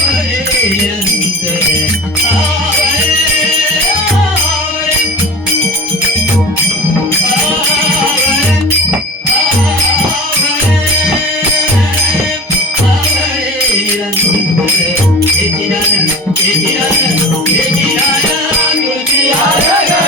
Yeah, yeah, yeah.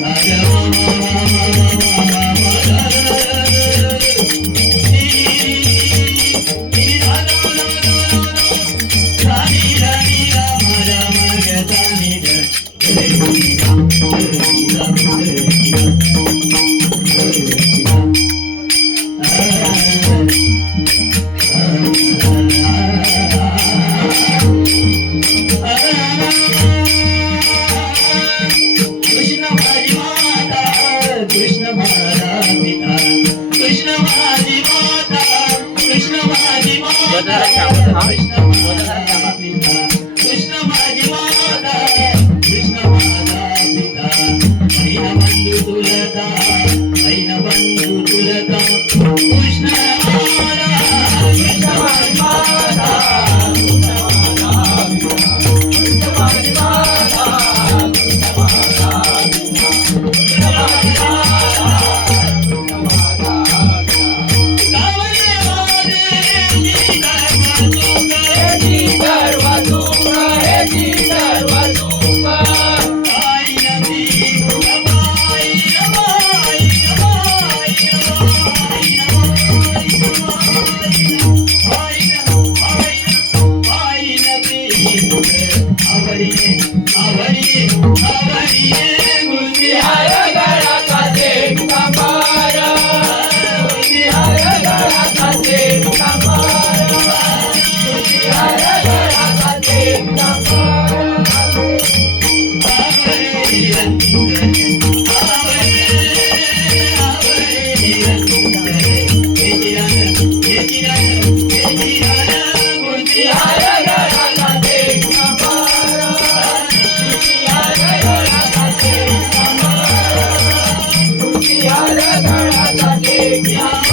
Sagrada Krishna भारा पिता Yeah. Hallelujah.